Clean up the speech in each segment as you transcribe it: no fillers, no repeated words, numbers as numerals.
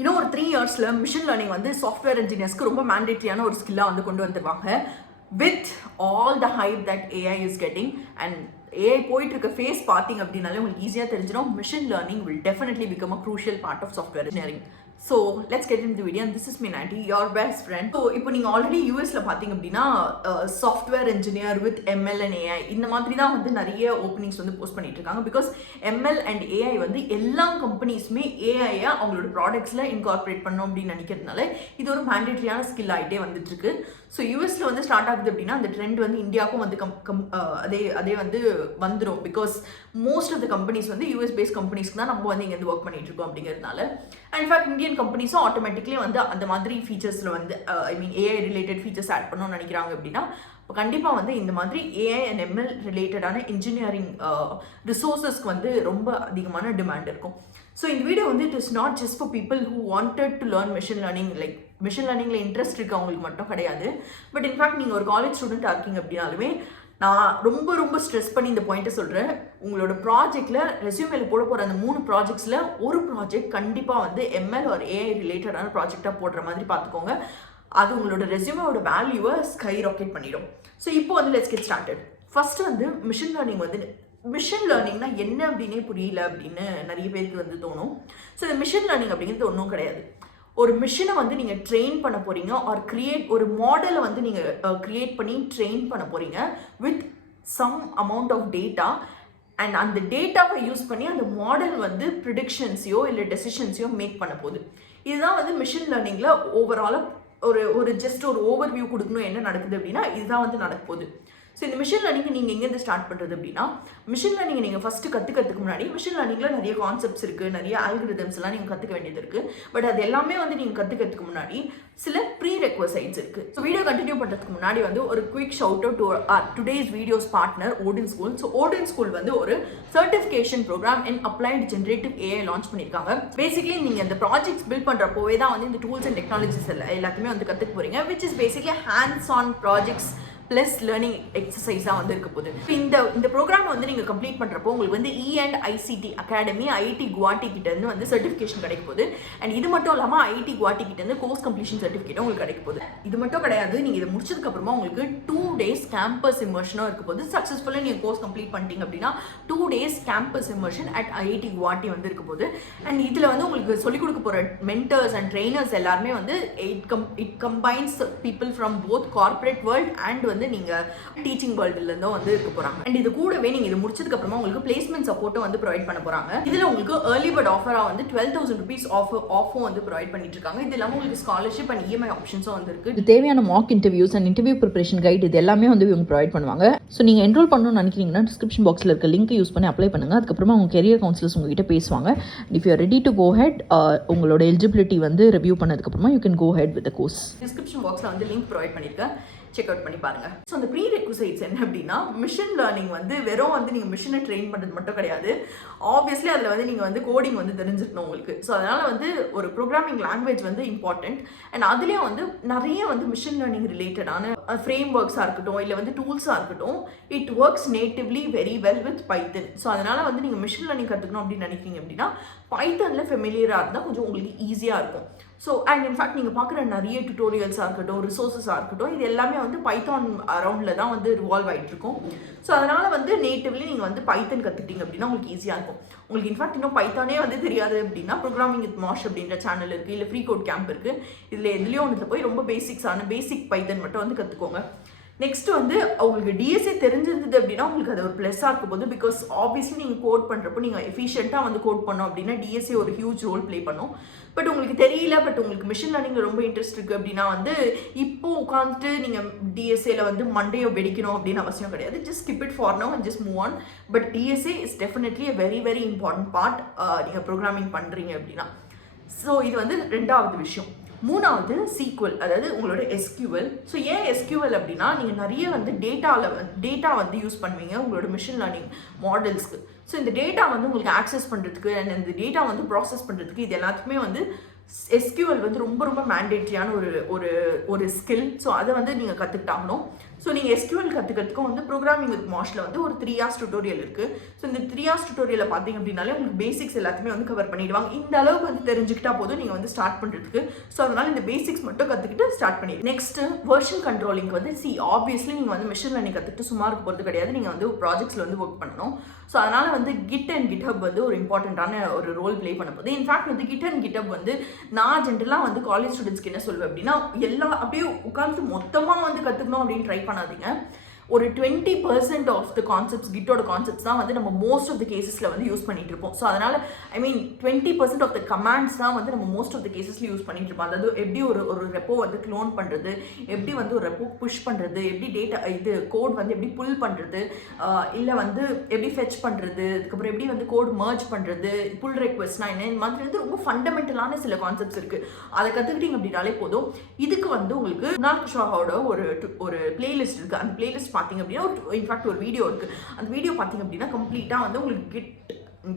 இன்னும் ஒரு 3 இயர்ஸில் மிஷின் லேர்னிங் வந்து சாஃப்ட்வேர் இன்ஜினியர்ஸ்க்கு ரொம்ப மேண்டேட்ரியான ஒரு ஸ்கில்லாக வந்து கொண்டு வந்துருவாங்க with all the hype that AI is getting. And AI போயிட்டு இருக்க ஃபேஸ் பார்த்தீங்க அப்படின்னாலே உங்களுக்கு ஈஸியாக தெரிஞ்சிடும் machine learning will definitely become a crucial part of software engineering. So let's get in the video and this is me நாட்டி your best friend. So இப்போ நீங்கள் ஆல்ரெடி யூஎஸ்ல பார்த்தீங்க அப்படின்னா software engineer with ML and AI இந்த மாதிரி தான் வந்து நிறைய ஓப்பனிங்ஸ் வந்து போஸ்ட் பண்ணிட்டு இருக்காங்க. பிகாஸ் எம்எல் அண்ட் ஏஐ வந்து எல்லா கம்பெனிஸுமே ஏஐயை அவங்களோட ப்ராடக்ட்ஸில் இன்கார்பரேட் பண்ணணும் அப்படின்னு நினைக்கிறதுனால இது ஒரு மேண்டேட்ரியான ஸ்கில் ஆகிட்டே வந்துட்டு இருக்கு. ஸோ யூஎஸ்ல வந்து ஸ்டார்ட் ஆகுது அப்படின்னா அந்த ட்ரெண்ட் வந்து இந்தியாவுக்கும் வந்து அதே வந்து வந்துடும். Because most of the companies வந்து யூஎஸ் பேஸ்ட் கம்பெனிஸ்க்கு தான் நம்ம வந்து இங்கேருந்து ஒர்க் பண்ணிட்டு இருக்கோம் அப்படிங்கிறதுனால. அண்ட் இன்ஃபேக்ட் இந்தியன் கம்பெனிஸும் ஆட்டோமேட்டிக்லி வந்து அந்த மாதிரி ஃபீச்சர்ஸில் வந்து ஏஐ ரிலேட்டட் ஃபீச்சர்ஸ் ஆட் பண்ணணும்னு நினைக்கிறாங்க அப்படின்னா இப்போ கண்டிப்பாக வந்து இந்த மாதிரி ஏஐ அண்ட் எம்எல் ரிலேட்டடான இன்ஜினியரிங் ரிசோர்ஸஸ்க்கு வந்து ரொம்ப அதிகமான டிமாண்ட் இருக்கும். ஸோ இந்த வீடியோ வந்து it is not just for people who wanted to learn machine learning. Like machine லேர்னிங்கில் இன்ட்ரெஸ்ட் இருக்கு அவங்களுக்கு மட்டும் கிடையாது. பட் இன்ஃபேக்ட் நீங்கள் ஒரு காலேஜ் ஸ்டூடெண்ட்டாக இருக்கீங்க அப்படின்னாலுமே நான் ரொம்ப ஸ்ட்ரெஸ் பண்ணி இந்த பாயிண்ட்டை சொல்கிறேன். உங்களோட ப்ராஜெக்டில் ரெஸ்யூமேல போட போகிற அந்த 3 ப்ராஜெக்ட்ஸில் ஒரு ப்ராஜெக்ட் கண்டிப்பாக வந்து எம்எல் ஒரு ஏஐ ரிலேட்டடான ப்ராஜெக்டாக போடுற மாதிரி பார்த்துக்கோங்க. அது உங்களோட ரெஸ்யூமோட வேல்யூவை ஸ்கை ராக்கெட் பண்ணிடும். ஸோ இப்போ வந்து லெட்ஸ் கெட் ஸ்டார்டட். ஃபர்ஸ்ட் வந்து மிஷின் லேர்னிங் வந்து மிஷின் லேர்னிங்னா என்ன அப்படின்னே புரியல அப்படின்னு நிறைய பேருக்கு வந்து தோணும். ஸோ இந்த மிஷின் லேர்னிங் அப்படிங்கிறது ஒன்றும் கிடையாது. ஒரு மிஷினை வந்து நீங்கள் ட்ரெயின் பண்ண போகிறீங்க ஆர் ஒரு மாடலை வந்து நீங்கள் க்ரியேட் பண்ணி ட்ரெயின் பண்ண போகிறீங்க with some amount of data. And அந்த டேட்டாவை யூஸ் பண்ணி அந்த மாடல் வந்து ப்ரிடிக்ஷன்ஸையோ இல்லை டெசிஷன்ஸையோ மேக் பண்ண போகுது. இதுதான் வந்து மிஷின் லேர்னிங்கில் ஓவராலாக ஒரு ஜஸ்ட் ஒரு ஓவர் வியூ கொடுக்கணும் என்ன நடக்குது அப்படின்னா இதுதான் வந்து நடக்க போகுது. ஸோ இந்த மிஷின் லேர்னிங் நீங்கள் எங்கேருந்து ஸ்டார்ட் பண்ணுறது அப்படின்னா மிஷின் லேர்னிங் நீங்கள் ஃபஸ்ட்டு கற்றுக்கிறதுக்கு முன்னாடி மிஷின் லேர்னிங்கில் நிறைய கான்செப்ட்ஸ் இருக்குது, நிறைய ஆல்கிரிதம்ஸ் எல்லாம் நீங்கள் கற்றுக்க வேண்டியது இருக்குது. பட் அது எல்லாமே வந்து நீங்கள் கற்றுக்கிறதுக்கு முன்னாடி சில ப்ரீ ரெக்வசைட்ஸ் இருக்குது. ஸோ வீடியோ கண்டினியூ பண்ணுறதுக்கு முன்னாடி வந்து ஒரு quick shout out to today's videos partner ஓடின் school. So ஓடின் school வந்து ஒரு சர்டிஃபிகேஷன் ப்ரோக்ராம் இன் அப்ளைட் ஜென்ரேட்டிவ் ஏஐ லான்ச் பண்ணியிருக்காங்க. பேசிக்கலி நீங்கள் இந்த ப்ராஜெக்ட்ஸ் பில்ட் பண்ணுறப்போவே தான் வந்து இந்த டூல்ஸ் அண்ட் டெக்னாலஜிஸ் எல்லாத்தையுமே வந்து கற்றுக்க போகிறீங்க. Which is basically hands on projects plus learning எக்ஸசைஸாக வந்து இருக்க போகுது. இந்த ப்ரோக்ராம் வந்து நீங்கள் கம்ப்ளீட் பண்ணுறப்போ உங்களுக்கு வந்து E&ICT அகாடமி ஐஐடி குவாஹாட்டி கிட்டேருந்து வந்து சர்டிஃபிகேஷன் கிடைக்க போகுது. அண்ட் இது மட்டும் இல்லாமல் ஐஐடி குவாஹாட்டி கிட்டேருந்து கோர்ஸ் கம்ப்ளீஷன் சர்டிஃபிகேட்டும் உங்களுக்கு கிடைக்க போகுது. இது மட்டும் கிடையாது, நீங்கள் இதை முடிச்சதுக்கப்புறமா உங்களுக்கு 2 days கேம்பஸ் இமர்ஷனும் இருக்க போகுது. சக்ஸஸ்ஃபுல்லாக நீங்கள் கோர்ஸ் கம்ப்ளீட் பண்ணிட்டீங்க அப்படின்னா 2 days campus immersion at IIT Guwahati வந்து இருக்க போகுது. அண்ட் இதில் வந்து உங்களுக்கு சொல்லிக் கொடுக்க போகிற மென்டர்ஸ் அண்ட் ட்ரெயினர்ஸ் எல்லாருமே வந்து it combines people from both corporate world and வந்து நீங்கள் டீச்சிங் வேர்ல்டுலேருந்தும் வந்து இருக்க போகிறாங்க. அண்ட் இது கூடவே நீங்கள் இது முடிச்சதுக்கு அப்புறமா உங்களுக்கு பிளேஸ்மெண்ட் சப்போர்ட்டும் வந்து ப்ரொவைட் பண்ண போகிறாங்க. இதில் உங்களுக்கு ஏர்லி பர்ட் ஆஃபராக வந்து 12,000 rupees ஆஃபும் வந்து ப்ரொவைட் பண்ணிட்டு இருக்காங்க. இது இல்லாமல் உங்களுக்கு ஸ்காலர்ஷிப் அண்ட் இஎம்ஐ ஆப்ஷன்ஸும் வந்து இருக்கு. இது தேவையான mock interviews and interview preparation guide இது எல்லாமே வந்து இவங்க ப்ரொவைட் பண்ணுவாங்க. ஸோ நீங்கள் என்ரோல் பண்ணணும்னு நினைக்கிறீங்கன்னா டிஸ்கிரிப்ஷன் பாக்ஸில் இருக்க லிங்க் யூஸ் பண்ணி அப்ளை பண்ணுங்கள். அதுக்கப்புறமா உங்கள் கெரியர் கவுன்சிலர்ஸ் உங்ககிட்ட பேசுவாங்க. If you are ready to go ahead உங்களோட எலிஜிபிலிட்டி வந்து ரிவ்யூ பண்ணதுக்கப்புறமா you can go ahead with the course. Description பாக்ஸில் வந்து லிங்க் ப்ரொவைட் பண்ணியிருக்கேன், செக் அவுட் பண்ணி பாருங்க. ஸோ அந்த ப்ரீ ரெக்வசைட்ஸ் என்ன அப்படின்னா மிஷின் லேர்னிங் வந்து வெறும் வந்து நீங்கள் மிஷினை ட்ரெயின் பண்ணுறது மட்டும் கிடையாது. ஆப்வியஸ்லி அதில் வந்து நீங்கள் வந்து கோடிங் வந்து தெரிஞ்சிருக்கணும் உங்களுக்கு. ஸோ அதனால் வந்து ஒரு ப்ரோக்ராமிங் லாங்குவேஜ் வந்து இம்பார்ட்டன்ட். அண்ட் அதுலேயும் வந்து நிறைய வந்து மிஷின் லேர்னிங் ரிலேட்டடான ஃப்ரேம் ஒர்க்ஸாக இருக்கட்டும் இல்லை வந்து டூல்ஸாக இருக்கட்டும் it works natively very well with Python. So அதனால் வந்து நீங்கள் மிஷின் லேர்னிங் கற்றுக்கணும் அப்படின்னு நினைக்கிறீங்க அப்படின்னா பைத்தனில் ஃபெமிலியராக இருந்தால் கொஞ்சம் உங்களுக்கு ஈஸியாக இருக்கும். ஸோ அண்ட் இன்ஃபேக்ட் நீங்கள் பார்க்குற நிறைய டுட்டோரியல்ஸாக இருக்கட்டும் ரிசோர்ஸஸாக இருக்கட்டும் இது எல்லாமே வந்து பைத்தான் அரௌண்டில் தான் வந்து ரிவால்வ் ஆகிட்டு இருக்கும். ஸோ அதனால் வந்து நேட்டிவ்லி நீங்கள் வந்து பைத்தன் கற்றுக்கிட்டீங்க அப்படின்னா உங்களுக்கு ஈஸியாக இருக்கும். உங்களுக்கு இன்ஃபேக்ட் இன்னும் பைத்தானே வந்து தெரியாது அப்படின்னா ப்ரோக்ராமிங் வித் மாஷ் அப்படின்ற சேனல் இருக்குது, இல்லை ஃப்ரீ கோட் கேம்ப் இருக்குது. இதில் எதுலேயும் ஒன்றில் போய் ரொம்ப பேசிக் பைத்தன் மட்டும் வந்து கற்றுக்கோங்க. நெக்ஸ்ட் வந்து உங்களுக்கு டிஎஸ்ஏ தெரிஞ்சிருந்தது அப்படின்னா உங்களுக்கு அது ஒரு ப்ளஸ்ஸாக இருக்கும் போது. பிகாஸ் ஆப்வியஸ்லி நீங்கள் கோட் பண்ணுறப்போ நீங்கள் எஃபிஷியண்ட்டாக வந்து கோட் பண்ணோம் அப்படின்னா டிஎஸ்ஏ ஒரு ஹியூஜ் ரோல் ப்ளே பண்ணும். பட் உங்களுக்கு தெரியல, பட் உங்களுக்கு மிஷின் லேர்னிங்கில் ரொம்ப இன்ட்ரெஸ்ட் இருக்குது அப்படின்னா வந்து இப்போ உட்காந்துட்டு நீங்கள் டிஎஸ்ஏல வந்து மண்டையை வெடிக்கணும் அப்படின்னு அவசியம் கிடையாது. Just skip it for now and just move on. But DSA is definitely a very important part நீங்கள் ப்ரோக்ராமிங் பண்ணுறீங்க அப்படின்னா. ஸோ இது வந்து 2வது விஷயம். 3வது சீக்வல், அதாவது உங்களோட எஸ்கியூஎல். ஸோ ஏன் எஸ்கியூஎல் அப்படின்னா நீங்கள் நிறைய வந்து டேட்டா வந்து யூஸ் பண்ணுவீங்க உங்களோட மிஷின் லேர்னிங் மாடல்ஸ்க்கு. ஸோ இந்த டேட்டா வந்து உங்களுக்கு ஆக்சஸ் பண்ணுறதுக்கு அண்ட் இந்த டேட்டா வந்து ப்ராசஸ் பண்ணுறதுக்கு இது எல்லாத்துக்குமே வந்து எஸ்கியூஎல் வந்து ரொம்ப மேண்டேட்ரியான ஒரு ஸ்கில். ஸோ அதை வந்து நீங்கள் கற்றுக்கிட்டாகணும். ஸோ நீங்கள் SQL கற்றுக்கிறதுக்கும் வந்து ப்ரோக்ராமிங் வித் மாஷில் வந்து ஒரு 3 hours tutorial இருக்குது. ஸோ இந்த 3 hours tutorial பார்த்தீங்க அப்படின்னாலே உங்களுக்கு பேசிக்ஸ் எல்லாத்தையுமே வந்து கவர் பண்ணிடுவாங்க. இந்த அளவுக்கு வந்து தெரிஞ்சுக்கிட்டா போதும் நீங்கள் வந்து ஸ்டார்ட் பண்ணுறதுக்கு. ஸோ அதனால் இந்த பேசிக்ஸ் மட்டும் கற்றுக்கிட்டு ஸ்டார்ட் பண்ணிடுங்க. நெக்ஸ்ட்டு வெர்ஷன் கண்ட்ரோலிங் வந்து ஆப்வியஸ்லி நீங்கள் வந்து மிஷின் லேர்னிங் கற்றுக்கிட்டு சும்மா இருக்க போகிறது கிடையாது. நீங்கள் வந்து ப்ராஜெக்ட்ஸில் வந்து ஒர்க் பண்ணணும். ஸோ அதனால் வந்து Git and GitHub வந்து ஒரு இம்பார்ட்டண்ட்டான ஒரு ரோல் ப்ளே பண்ண போகுது. இன்ஃபேக்ட் வந்து Git and GitHub வந்து நான் ஜென்ரலாக வந்து காலேஜ் ஸ்டூடெண்ட்ஸ்க்கு என்ன சொல்வேன் அப்படின்னா, அப்படியே உட்காந்து மொத்தமாக வந்து கற்றுக்கணும் அப்படின்னு ட்ரை பண்ணாதீங்க. ஒரு 20% ஆஃப் த கான்செப்ட்ஸ் கிட்டோட கான்செப்ட்ஸ் தான் வந்து நம்ம மோஸ்ட் ஆஃப் த கேசஸில் வந்து யூஸ் பண்ணிட்டு இருப்போம். ஸோ அதனால் 20% ஆஃப் த கமாண்ட்ஸ் தான் வந்து நம்ம மோஸ்ட் ஆஃப் த கேசஸில் யூஸ் பண்ணிட்டு இருப்போம். அதாவது எப்படி ஒரு ரெப்போ வந்து க்ளோன் பண்ணுறது, எப்படி வந்து ஒரு ரெப்போ புஷ் பண்ணுறது, எப்படி கோட் வந்து எப்படி புல் பண்ணுறது, இல்லை வந்து எப்படி ஃபெச் பண்ணுறது, அதுக்கப்புறம் எப்படி வந்து கோட் மர்ஜ் பண்ணுறது, புல் ரெக்வெஸ்ட்னா என்ன, இந்த மாதிரி வந்து ரொம்ப ஃபண்டமெண்டலான சில கான்செப்ட்ஸ் இருக்குது. அதை கற்றுக்கிட்டீங்க அப்படின்னாலே போதும். இதுக்கு வந்து உங்களுக்கு குணால் குஷ்வாஹாவோட ஒரு பிளேலிஸ்ட் இருக்குது. அந்த பிளேலிஸ்ட் பார்த்தீங்க அப்படின்னா இன்ஃபேக்ட் ஒரு வீடியோ இருக்குது. அந்த வீடியோ பார்த்தீங்க அப்படின்னா கம்ப்ளீட்டாக வந்து உங்களுக்கு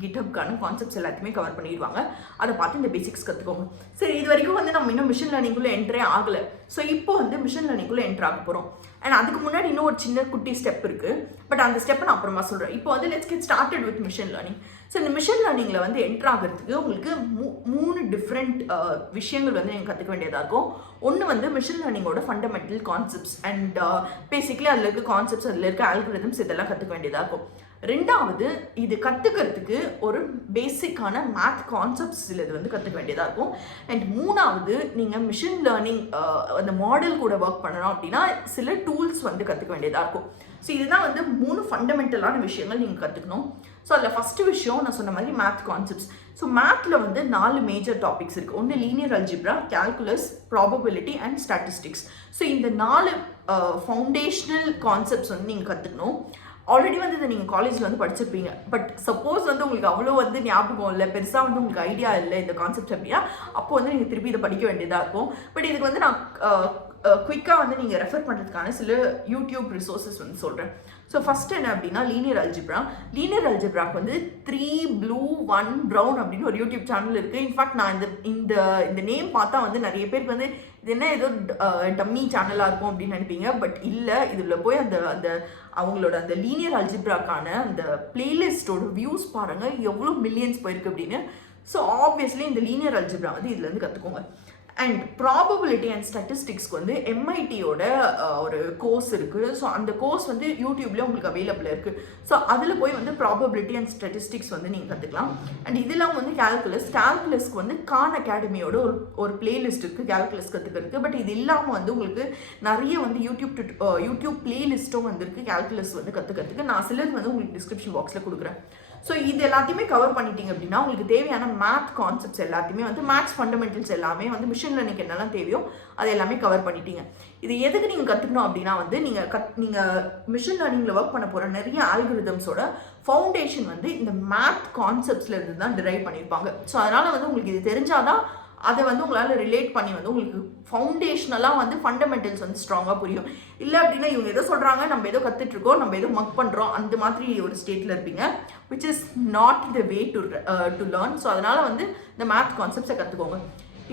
கிட்ஹப்கான கான்செப்ட்ஸ் எல்லாத்தையுமே கவர் பண்ணிடுவாங்க. அதை பார்த்து இந்த பேசிக்ஸ் கற்றுக்கோங்க. சரி, இது வரைக்கும் வந்து நம்ம இன்னும் மிஷின் லேர்னிங்குள்ளே என்ட்ரே ஆகலை. ஸோ இப்போ வந்து மிஷின் லேர்னிங்குள்ளே என்ட்ரு ஆக போகிறோம். அண்ட் அதுக்கு முன்னாடி இன்னும் ஒரு சின்ன குட்டி ஸ்டெப் இருக்குது. பட் அந்த ஸ்டெப்பை நான் அப்புறமா சொல்கிறேன். இப்போ வந்து let's get started with machine learning. So இந்த மிஷின் லேர்னிங்கில் வந்து என்ட்ரு ஆகிறதுக்கு உங்களுக்கு 3 டிஃப்ரெண்ட் விஷயங்கள் வந்து நீங்கள் கற்றுக்க வேண்டியதாக இருக்கும். ஒன்று வந்து மிஷின் லேர்னிங்கோட ஃபண்டமெண்டல் கான்செப்ட்ஸ் அண்ட் பேசிக்லி அதில் இருக்க கான்செப்ட்ஸ், அதில் இருக்க ஆல்கரிதம்ஸ் இதெல்லாம் கற்றுக்க வேண்டியதாக இருக்கும். ரெண்டாவது, இது கற்றுக்கிறதுக்கு ஒரு பேசிக்கான மேத் கான்செப்ட்ஸ் இது வந்து கற்றுக்க வேண்டியதாக இருக்கும். அண்ட் மூணாவது, நீங்கள் மிஷின் லேர்னிங் அந்த மாடல் கூட ஒர்க் பண்ணணும் அப்படின்னா சில டூல்ஸ் வந்து கற்றுக்க வேண்டியதாக இருக்கும். ஸோ இதுதான் வந்து 3 ஃபண்டமெண்டலான விஷயங்கள் நீங்கள் கற்றுக்கணும். ஸோ அதில் ஃபஸ்ட்டு விஷயம் நான் சொன்ன மாதிரி மேத் கான்செப்ட்ஸ். ஸோ மேத்தில் வந்து 4 மேஜர் டாபிக்ஸ் இருக்குது. ஒன்று linear algebra, calculus, probability and statistics. So இந்த 4 ஃபவுண்டேஷ்னல் கான்செப்ட்ஸ் வந்து நீங்கள் கற்றுக்கணும். ஆல்ரெடி வந்து இதை நீங்கள் காலேஜில் வந்து படிச்சிருப்பீங்க. பட் சப்போஸ் வந்து உங்களுக்கு அவ்வளோ வந்து ஞாபகம் இல்லை, பெருசாக வந்து உங்களுக்கு ஐடியா இல்லை இந்த கான்செப்ட் அப்படின்னா, அப்போ வந்து நீங்கள் திருப்பி இதை படிக்க வேண்டியதாக இருக்கும். பட் இதுக்கு வந்து நான் குயிக்காக வந்து நீங்கள் ரெஃபர் பண்ணுறதுக்கான சில யூடியூப் ரிசோர்ஸஸ் வந்து சொல்கிறேன். ஸோ ஃபஸ்ட் என்ன அப்படின்னா லீனியர் அல்ஜிப்ரா. லீனியர் அல்ஜிப்ராக்கு வந்து 3 blue 1 brown அப்படின்னு ஒரு யூடியூப் சேனல் இருக்குது. இன்ஃபேக்ட் நான் இந்த நேம் பார்த்தா வந்து நிறைய பேருக்கு வந்து இது என்ன ஏதோ டம்மி சேனலாக இருக்கும் அப்படின்னு நினைப்பீங்க. பட் இல்லை, இதில் போய் அந்த அவங்களோட அந்த லீனியர் அல்ஜிப்ராக்கான அந்த பிளேலிஸ்டோட வியூஸ் பாருங்கள் எவ்வளோ மில்லியன்ஸ் போயிருக்கு அப்படின்னு. ஸோ ஆப்வியஸ்லி இந்த லீனியர் அல்ஜிப்ரா வந்து இதுலேருந்து கற்றுக்கோங்க. அண்ட் ப்ராபபிலிட்டி அண்ட் ஸ்டாட்டிஸ்டிக்ஸ்க்கு வந்து MITயோட ஒரு கோர்ஸ் இருக்குது. ஸோ அந்த கோர்ஸ் வந்து யூடியூப்லேயே உங்களுக்கு அவைலபிளாக இருக்குது. ஸோ அதில் போய் வந்து ப்ராபபிலிட்டி அண்ட் ஸ்டாட்டிஸ்டிக்ஸ் வந்து நீங்கள் கற்றுக்கலாம். அண்ட் இதெல்லாம் வந்து கால்குலஸ்க்கு வந்து கான் அகாடமியோட ஒரு பிளேலிஸ்ட் இருக்குது கால்குலஸ் கற்றுக்கிறதுக்கு. பட் இது இல்லாமல் வந்து உங்களுக்கு நிறைய வந்து யூடியூப் பிளேலிஸ்ட்டும் வந்துருக்கு கால்குலஸ் வந்து கற்றுக்கிறதுக்கு. நான் சிலது வந்து உங்களுக்கு டிஸ்கிரிப்ஷன் பாக்ஸில் கொடுக்குறேன். ஸோ இது எல்லாத்தையுமே கவர் பண்ணிட்டீங்க அப்படின்னா உங்களுக்கு தேவையான மேத் கான்செப்ட்ஸ் எல்லாத்தையுமே வந்து மேத்ஸ் ஃபண்டமெண்டல்ஸ் எல்லாமே வந்து மிஷின் லேர்னிங் என்னெல்லாம் தேவையோ அது எல்லாமே கவர் பண்ணிட்டீங்க. இது எதுக்கு நீங்கள் கற்றுக்கணும் அப்படின்னா வந்து நீங்கள் மிஷின் லேர்னிங்கில் ஒர்க் பண்ண போகிற நிறைய ஆல்கரிதம்ஸோட ஃபவுண்டேஷன் வந்து இந்த மேத் கான்செப்ட்ஸில் இருந்து தான் டிரைவ் பண்ணியிருப்பாங்க. ஸோ அதனால் வந்து உங்களுக்கு இது தெரிஞ்சாதான் அதை வந்து உங்களால் ரிலேட் பண்ணி வந்து உங்களுக்கு ஃபவுண்டேஷனலாக வந்து ஃபண்டமெண்டல்ஸ் வந்து ஸ்ட்ராங்காக புரியும். இல்லை அப்படின்னா இவங்க எதோ சொல்கிறாங்க, நம்ம ஏதோ கற்றுட்ருக்கோம், நம்ம ஏதோ மக் பண்ணுறோம், அந்த மாதிரி ஒரு ஸ்டேட்டில் இருப்பீங்க. Which is not the way to learn. So அதனால் வந்து இந்த மேத் கான்செப்ட்ஸை கற்றுக்கோங்க.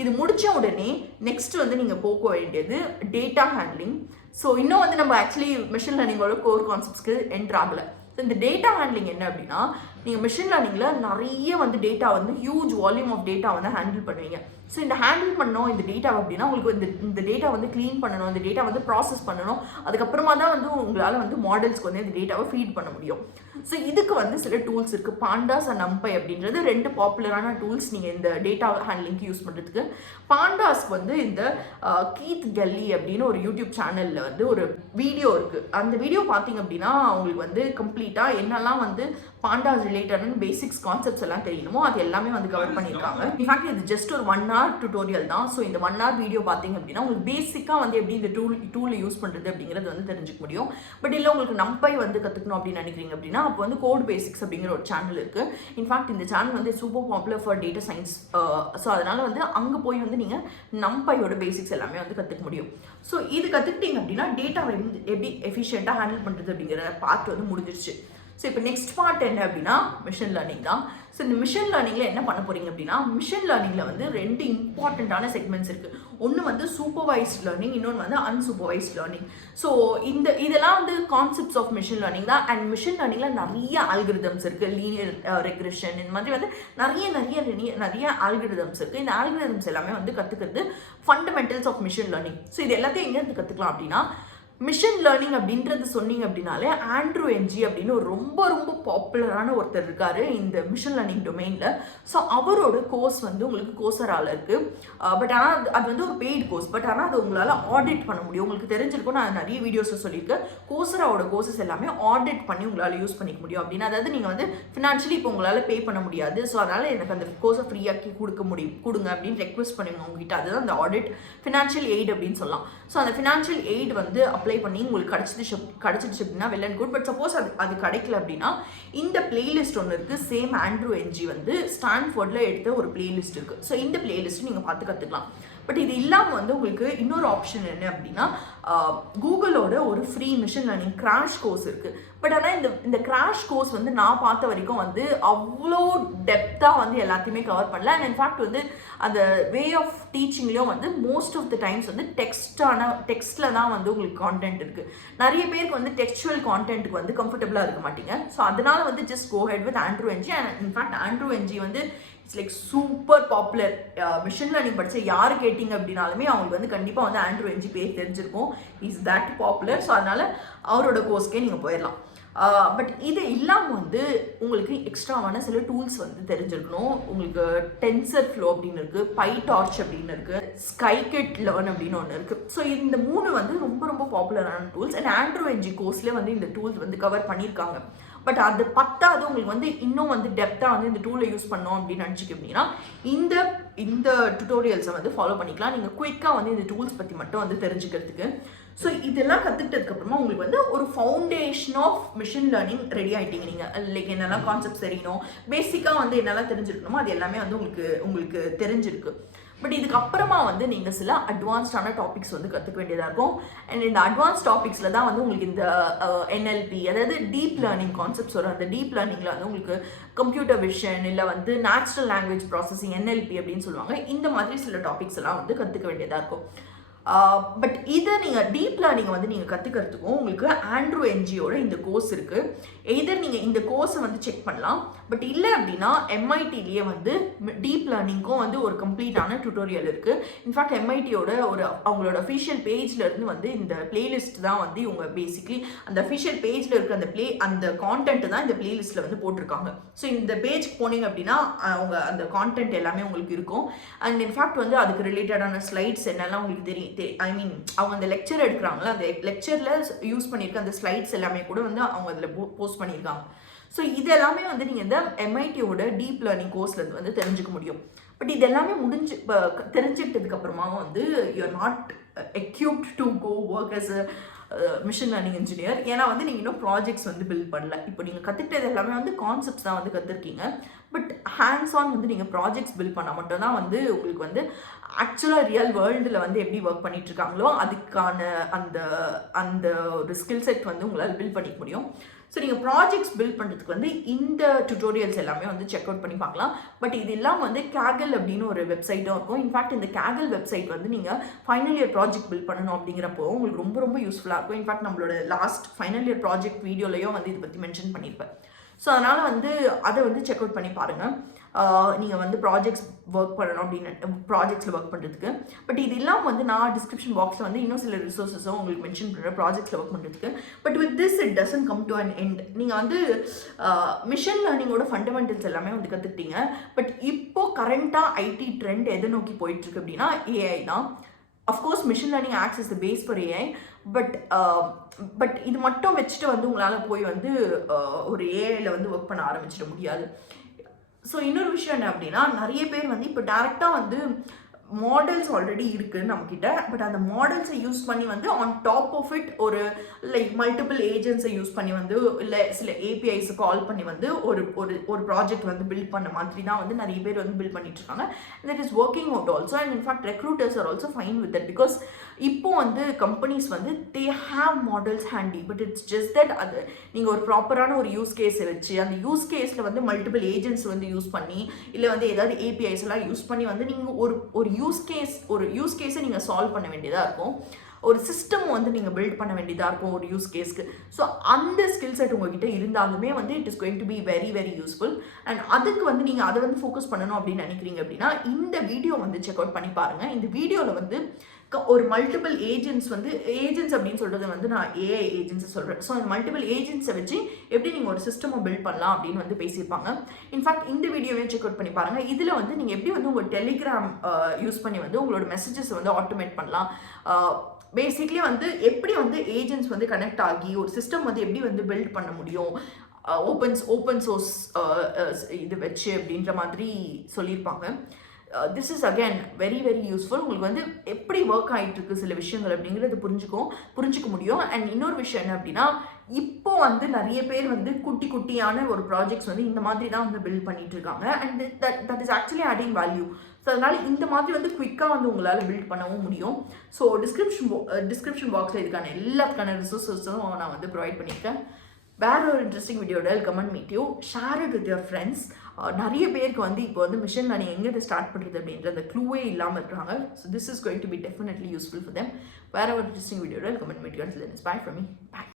இது முடித்த உடனே நெக்ஸ்ட் வந்து நீங்கள் போக வேண்டியது டேட்டா ஹேண்ட்லிங். ஸோ இன்னும் வந்து நம்ம ஆக்சுவலி மிஷின் லேர்னிங்கோட கோர் கான்செப்ட்ஸ்க்கு என்ட்ரு ஆகலை. ஸோ இந்த டேட்டா ஹேண்ட்லிங் என்ன அப்படின்னா, நீங்கள் மிஷின் லேர்னிங்கில் நிறைய வந்து டேட்டா வந்து ஹியூஜ் வால்யூம் ஆஃப் டேட்டா வந்து ஹேண்டில் பண்ணுவீங்க. ஸோ இந்த ஹேண்டில் பண்ணணும் இந்த டேட்டா அப்படின்னா உங்களுக்கு இந்த டேட்டா வந்து க்ளீன் பண்ணணும், இந்த டேட்டா வந்து ப்ராசஸ் பண்ணணும். அதுக்கப்புறமா தான் வந்து உங்களால் வந்து மாடல்ஸ்க்கு வந்து இந்த டேட்டாவை ஃபீட் பண்ண முடியும். ஸோ இதுக்கு வந்து சில டூல்ஸ் இருக்குது. பாண்டாஸ் அண்ட் நம்பை அப்படின்றது 2 பாப்புலரான டூல்ஸ் நீங்கள் இந்த டேட்டா ஹேண்ட்லிங்க்கு யூஸ் பண்ணுறதுக்கு. பாண்டாஸ்க்கு வந்து இந்த கீத் கெல்லி அப்படின்னு ஒரு யூடியூப் சேனலில் வந்து ஒரு வீடியோ இருக்குது. அந்த வீடியோ பார்த்தீங்க அப்படின்னா உங்களுக்கு வந்து கம்ப்ளீட்டாக என்னெல்லாம் வந்து பாண்டாஸ் ரிலேட்டடான பேசிக்ஸ் கான்செப்ட்ஸ் எல்லாம் தெரியணுமோ அது எல்லாமே வந்து கவர் பண்ணியிருக்காங்க. இன்ஃபேக்ட் இது ஜஸ்ட் ஒரு 1 hour டுட்டோரியல் தான். ஸோ இந்த 1 hour வீடியோ பார்த்தீங்க அப்படின்னா உங்களுக்கு பேசிக்காக வந்து எப்படி இந்த டூலை யூஸ் பண்ணுறது அப்படிங்கிறது வந்து தெரிஞ்சுக்க முடியும். பட் இல்லை உங்களுக்கு நம்பை வந்து கற்றுக்கணும் அப்படின்னு நினைக்கிறீங்க அப்படின்னா அப்போ வந்து கோட் பேசிக்ஸ் அப்படிங்கிற ஒரு சேனல் இருக்குது. இன்ஃபேக்ட் இந்த சேனல் வந்து super popular for data science. So அதனால் வந்து அங்கே போய் வந்து நீங்கள் நம்பையோட பேசிக்ஸ் எல்லாமே வந்து கற்றுக்க முடியும். ஸோ இது கற்றுக்கிட்டீங்க அப்படின்னா டேட்டாவை எப்படி எஃபிஷியண்ட்டாக ஹேண்டில் பண்ணுறது அப்படிங்கிற பார்ட் வந்து முடிஞ்சிருச்சு. ஸோ இப்போ நெக்ஸ்ட் பார்ட் என்ன அப்படின்னா மிஷின் லேர்னிங் தான். ஸோ இந்த மிஷின் லேர்னிங்கில் என்ன பண்ண போகிறீங்க அப்படின்னா, மிஷின் லேர்னிங்கில் வந்து 2 இம்பார்ட்டண்ட்டான செக்மெண்ட்ஸ் இருக்குது. ஒன்று வந்து சூப்பர்வைஸ்ட் லேர்னிங், இன்னொன்று வந்து அன்சூப்பர்வைஸ்ட் லேர்னிங். ஸோ இதெல்லாம் வந்து கான்செப்ட்ஸ் ஆஃப் மிஷின் லேர்னிங் தான். அண்ட் மிஷின் லேர்னிங்கில் நிறைய ஆல்கிரிதம்ஸ் இருக்குது, லீனியர் ரெக்ரெஷன், இந்த மாதிரி வந்து நிறைய ஆல்கிரிதம்ஸ் இருக்குது. இந்த ஆல்கிரிதம்ஸ் எல்லாமே வந்து கற்றுக்கிறது fundamentals of machine learning. So இது எல்லாத்தையும் எங்கேருந்து கற்றுக்கலாம் அப்படின்னா, மிஷின் லேர்னிங் அப்படின்றது சொன்னீங்க அப்படின்னாலே ஆண்ட்ரூ என்ஜி அப்படின்னு ஒரு ரொம்ப பாப்புலரான ஒருத்தர் இருக்காரு இந்த மிஷின் லேர்னிங் டொமைனில். ஸோ அவரோட கோர்ஸ் வந்து உங்களுக்கு கோர்சரால இருக்குது. பட் ஆனால் அது வந்து ஒரு பெய்டு கோர்ஸ். பட் ஆனால் அது உங்களால் ஆடிட் பண்ண முடியும். உங்களுக்கு தெரிஞ்சிருக்கும், நான் நிறைய வீடியோஸில் சொல்லியிருக்கேன். கோர்சராவோட கோர்சஸ் எல்லாமே ஆடிட் பண்ணி உங்களால் யூஸ் பண்ணிக்க முடியும் அப்படின்னு. அதாவது நீங்கள் வந்து ஃபினான்ஷியலி இப்போ உங்களால் பே பண்ண முடியாது, ஸோ அதனால் எனக்கு அந்த கோர்ஸை ஃப்ரீயாக்கி கொடுங்க அப்படின்னு ரெக்வெஸ்ட் பண்ணுவீங்க உங்ககிட்ட. அதுதான் அந்த ஆடிட், ஃபினான்ஷியல் எய்ட் அப்படின்னு சொல்லலாம். ஸோ அந்த ஃபினான்ஷியல் எய்ட் வந்து அப்ளை பண்ணி உங்களுக்கு கிடைச்சிடுச்சு அப்படின்னா well and good. But suppose அது கிடைக்கல அப்படின்னா இந்த பிளேலிஸ்ட் ஒன்று இருக்குது. சேம் ஆண்ட்ரூ என்ஜி வந்து ஸ்டான்ஃபோர்டில் எடுத்த ஒரு பிளேலிஸ்ட் இருக்குது. ஸோ இந்த பிளேலிஸ்ட் நீங்கள் பார்த்து கற்றுக்கலாம். பட் இது இல்லாமல் வந்து உங்களுக்கு இன்னொரு ஆப்ஷன் என்ன அப்படின்னா, கூகுளோட ஒரு free machine learning crash course இருக்குது. பட் ஆனால் இந்த கிராஷ் கோர்ஸ் வந்து நான் பார்த்த வரைக்கும் வந்து அவ்வளோ டெப்த்தாக வந்து எல்லாத்தையுமே கவர் பண்ணல. அண்ட் இன்ஃபேக்ட் வந்து அந்த வே ஆஃப் டீச்சிங்லேயும் வந்து மோஸ்ட் ஆஃப் த டைம்ஸ் வந்து டெக்ஸ்ட்டில் தான் வந்து உங்களுக்கு கான்டென்ட் இருக்குது. நிறைய பேருக்கு வந்து டெக்ஸ்டுவல் கான்டென்ட்டுக்கு வந்து கம்ஃபர்டபுளாக இருக்க மாட்டீங்க. ஸோ அதனால் வந்து just go ahead with Andrew Ng. And in fact Andrew Ng வந்து it's like super popular. Machine learning படித்த யார் கேட்டிங்க அப்படின்னாலுமே அவங்களுக்கு வந்து கண்டிப்பாக வந்து ஆண்ட்ரூ என்ஜி பேர் தெரிஞ்சிருக்கும். Is that popular. ஸோ அதனால் அவரோட கோர்ஸ்க்கே நீங்கள் போயிடலாம். பட் இது இல்லாமல் வந்து உங்களுக்கு எக்ஸ்ட்ராவான சில டூல்ஸ் வந்து தெரிஞ்சிருக்கணும். உங்களுக்கு டென்சர் ஃப்ளோ அப்படின்னு இருக்குது, பைடார்ச் அப்படின்னு இருக்குது, ஸ்கைகிட் லேர்ன் அப்படின்னு ஒன்று இருக்குது. ஸோ இந்த 3 வந்து ரொம்ப பாப்புலரான டூல்ஸ். அண்ட் ஆண்ட்ரூ என்ஜி கோர்ஸ்லேயே வந்து இந்த டூல்ஸ் வந்து கவர் பண்ணியிருக்காங்க. பட் அது பத்தாது, உங்களுக்கு வந்து இன்னும் வந்து டெப்த்தாக வந்து இந்த டூலை யூஸ் பண்ணோம் அப்படின்னு நினச்சிக்கிட்டீங்கன்னா இந்த டுட்டோரியல்ஸை வந்து ஃபாலோ பண்ணிக்கலாம். நீங்கள் குயிக்காக வந்து இந்த டூல்ஸ் பற்றி மட்டும் வந்து தெரிஞ்சுக்கிறதுக்கு. ஸோ இதெல்லாம் கற்றுக்கிட்டதுக்கப்புறமா உங்களுக்கு வந்து ஒரு foundation of machine learning ready ஆகிட்டீங்க. நீங்கள் லைக் என்னெல்லாம் கான்செப்ட்ஸ் தெரியணும், பேசிக்காக வந்து என்னெல்லாம் தெரிஞ்சிருக்கணுமோ அது எல்லாமே வந்து உங்களுக்கு தெரிஞ்சிருக்கு. பட் இதுக்கப்புறமா வந்து நீங்கள் சில அட்வான்ஸ்டான டாபிக்ஸ் வந்து கற்றுக்க வேண்டியதாக இருக்கும். அண்ட் இந்த அட்வான்ஸ் டாபிக்ஸில் தான் வந்து உங்களுக்கு இந்த NLP, அதாவது டீப் லேர்னிங் கான்செப்ட்ஸ் வரும். அந்த டீப் லேர்னிங்கில் வந்து உங்களுக்கு கம்ப்யூட்டர் விஷன், இல்லை வந்து நேச்சுரல் லாங்குவேஜ் ப்ராசஸிங், NLP அப்படின்னு சொல்லுவாங்க. இந்த மாதிரி சில டாபிக்ஸ் எல்லாம் வந்து கற்றுக்க வேண்டியதாக இருக்கும். பட் இதை நீங்கள் டீப் லேர்னிங்கை வந்து நீங்கள் கற்றுக்கிறதுக்கும் உங்களுக்கு ஆண்ட்ரூ என்ஜியோட இந்த கோர்ஸ் இருக்குது. எதர் நீங்கள் இந்த கோர்ஸை வந்து செக் பண்ணலாம். பட் இல்லை அப்படின்னா MITலேயே வந்து டீப் லேர்னிங்க்கும் வந்து ஒரு கம்ப்ளீட்டான டுட்டோரியல் இருக்குது. இன்ஃபேக்ட் MITயோட அவங்களோட அஃபிஷியல் பேஜில் இருந்து வந்து இந்த பிளேலிஸ்ட் தான் வந்து இவங்க பேசிக்லி அந்த அஃபிஷியல் பேஜில் இருக்க அந்த கான்டென்ட் தான் இந்த பிளேலிஸ்ட்டில் வந்து போட்டிருக்காங்க. ஸோ இந்த பேஜ்க்கு போனீங்க அப்படின்னா அவங்க அந்த கான்டென்ட் எல்லாமே உங்களுக்கு இருக்கும். அண்ட் இன்ஃபேக்ட் வந்து அதுக்கு ரிலேட்டடான ஸ்லைட்ஸ் என்னெல்லாம் உங்களுக்கு தெரியும். அவங்க அந்த லெக்சர் எடுக்கிறாங்களா, அந்த லெக்சரில் யூஸ் பண்ணியிருக்க அந்த ஸ்லைட்ஸ் எல்லாமே கூட வந்து அவங்க அதில் போஸ்ட் பண்ணியிருக்காங்க. ஸோ இது எல்லாமே வந்து நீங்கள் இந்த MITயோட டீப் லேர்னிங் கோர்ஸ்லேருந்து வந்து தெரிஞ்சுக்க முடியும். பட் இது எல்லாமே தெரிஞ்சுக்கிட்டதுக்கப்புறமா வந்து you're not equipped to go work as machine learning engineer. ஏன்னா வந்து நீங்கள் இன்னும் ப்ராஜெக்ட்ஸ் வந்து பில்ட் பண்ணல. இப்போ நீங்கள் கற்றுக்கிட்டது எல்லாமே வந்து கான்செப்ட்ஸ் தான் வந்து கற்றுருக்கீங்க. பட் ஹேண்ட்ஸ் ஆன் வந்து நீங்கள் ப்ராஜெக்ட்ஸ் பில்ட் பண்ணால் மட்டும்தான் வந்து உங்களுக்கு வந்து ஆக்சுவலாக ரியல் வேர்ல்டில் வந்து எப்படி ஒர்க் பண்ணிட்டு இருக்காங்களோ அதுக்கான அந்த ஒரு ஸ்கில் செட் வந்து உங்களால் பில்ட் பண்ணிக்க முடியும். ஸோ நீங்கள் ப்ராஜெக்ட்ஸ் பில்ட் பண்ணுறதுக்கு வந்து இந்த டுட்டோரியல்ஸ் எல்லாமே வந்து செக் அவுட் பண்ணி பார்க்கலாம். பட் இது இல்லாமல் வந்து கேகல் அப்படின்னு ஒரு வெப்சைட்டும் இருக்கும். இன்ஃபேக்ட் இந்த கேகல் வெப்சைட் வந்து நீங்கள் ஃபைனல் இயர் ப்ராஜெக்ட் பில்ட் பண்ணணும் அப்படிங்கிறப்போ உங்களுக்கு ரொம்ப யூஸ்ஃபுல்லாக இருக்கும். இன்ஃபேக்ட் நம்மளோட லாஸ்ட் ஃபைனல் இயர் ப்ராஜெக்ட் வீடியோலையும் வந்து இதை பற்றி மென்ஷன் பண்ணியிருப்பேன். ஸோ அதனால் வந்து அதை வந்து செக் அவுட் பண்ணி பாருங்கள். நீங்கள் வந்து ப்ராஜெக்ட்ஸ் ஒர்க் பண்ணணும் அப்படின்னு ப்ராஜெக்ட்ஸில் ஒர்க் பண்ணுறதுக்கு. பட் இது இல்லாமல் வந்து நான் டிஸ்கிரிப்ஷன் பாக்ஸில் வந்து இன்னும் சில ரிசோர்ஸஸும் உங்களுக்கு மென்ஷன் பண்ணுறேன் ப்ராஜெக்ட்ஸில் ஒர்க் பண்ணுறதுக்கு. But with this it doesn't come to an end. நீங்கள் வந்து மிஷின் லேர்னிங்கோட ஃபண்டமெண்டல்ஸ் எல்லாமே வந்து கற்றுக்கிட்டீங்க. பட் இப்போது கரண்ட்டாக ஐடி ட்ரெண்ட் எதை நோக்கி போயிட்டுருக்கு அப்படின்னா AI தான். Of course machine learning acts is the base for AI. But இது மட்டும் வச்சுட்டு வந்து உங்களால் போய் வந்து ஒரு ஏஐயில் வந்து ஒர்க் பண்ண ஆரம்பிச்சிட முடியாது. ஸோ இன்னொரு விஷயம் என்ன அப்படின்னா, நிறைய பேர் வந்து இப்போ டேரெக்டாக வந்து மாடல்ஸ் ஆல்ரெடி இருக்குது நம்மக்கிட்ட. பட் அந்த மாடல்ஸை யூஸ் பண்ணி வந்து ஆன் டாப் ஆஃப் இட் ஒரு லைக் மல்டிபிள் ஏஜென்ட்ஸை யூஸ் பண்ணி வந்து இல்லை சில ஏபிஐஸை கால் பண்ணி வந்து ஒரு ஒரு ஒரு ப்ராஜெக்ட் வந்து பில்ட் பண்ண மாதிரி தான் வந்து நிறைய பேர் வந்து பில்ட் பண்ணிட்டு இருக்காங்க. That is working out also. And in fact recruiters are also fine with that. Because இப்போ வந்து கம்பெனிஸ் வந்து they have models handy. But it's just that அது நீங்கள் ஒரு ப்ராப்பரான ஒரு யூஸ் கேஸை வச்சு அந்த யூஸ் கேஸில் வந்து மல்டிபிள் ஏஜென்ட்ஸ் வந்து யூஸ் பண்ணி இல்லை வந்து ஏதாவது ஏபிஐஸ் எல்லாம் யூஸ் பண்ணி வந்து நீங்கள் ஒரு யூஸ் கேஸை நீங்கள் சால்வ் பண்ண வேண்டியதாக இருக்கும். ஒரு சிஸ்டம் வந்து நீங்கள் பில்ட் பண்ண வேண்டியதாக இருக்கும் ஒரு யூஸ் கேஸ்க்கு. ஸோ அந்த ஸ்கில் செட் உங்ககிட்ட இருந்தாலுமே வந்து it is going to be very very useful. And அதுக்கு வந்து நீங்கள் அதை வந்து ஃபோக்கஸ் பண்ணணும் அப்படின்னு நினைக்கிறீங்க அப்படின்னா இந்த வீடியோ வந்து செக் அவுட் பண்ணி பாருங்கள். இந்த வீடியோவில் வந்து ஒரு மல்டிபிள் ஏஜென்ட்ஸ் அப்படின்னு சொல்கிறது வந்து நான் ஏஐ ஏஜென்ட்ஸை சொல்கிறேன். ஸோ அந்த மல்டிபிள் ஏஜென்ட்ஸை வச்சு எப்படி நீங்கள் ஒரு சிஸ்டமை பில்ட் பண்ணலாம் அப்படின்னு வந்து பேசியிருப்பாங்க. இன்ஃபேக்ட் இந்த வீடியோவே செக் அவுட் பண்ணி பாருங்கள். இதில் வந்து நீங்கள் எப்படி வந்து உங்கள் டெலிகிராம் யூஸ் பண்ணி வந்து உங்களோட மெசேஜஸ் வந்து ஆட்டோமேட் பண்ணலாம், பேசிக்லி வந்து எப்படி வந்து ஏஜென்ட்ஸ் வந்து கனெக்ட் ஆகி ஒரு சிஸ்டம் வந்து எப்படி வந்து பில்ட் பண்ண முடியும் ஓப்பன் சோர்ஸ் இது வச்சு அப்படின்ற மாதிரி சொல்லியிருப்பாங்க. This is again very very useful. உங்களுக்கு வந்து எப்படி ஒர்க் ஆகிட்டு இருக்கு சில விஷயங்கள் அப்படிங்கிறது புரிஞ்சுக்க முடியும். அண்ட் இன்னொரு விஷயம் என்ன அப்படின்னா இப்போ வந்து நிறைய பேர் வந்து குட்டியான ஒரு ப்ராஜெக்ட்ஸ் வந்து இந்த மாதிரி தான் வந்து பில்ட் பண்ணிட்டு இருக்காங்க. And that is actually adding value. So அதனால் இந்த மாதிரி வந்து குயிக்காக வந்து உங்களால் பில்ட் பண்ணவும் முடியும். ஸோ டிஸ்கிரிப்ஷன் பாக்ஸில் இதுக்கான எல்லாத்துக்கான ரிசோர்ஸஸும் நான் வந்து ப்ரொவைட் பண்ணியிருக்கேன். வேற ஒரு இன்ட்ரெஸ்டிங் வீடியோட comment meet you, share it with your friends. நிறைய பேருக்கு வந்து இப்போ வந்து மிஷின் லேர்னிங் எங்கே ஸ்டார்ட் பண்ணுறது அப்படின்ற அந்த க்ளூவே இல்லாமல் இருக்கிறாங்க. So this is going to be definitely useful for them. வேற ஒரு இன்ட்ரெஸ்டிங் வீடியோட comment meet you. Bye from me. Bye.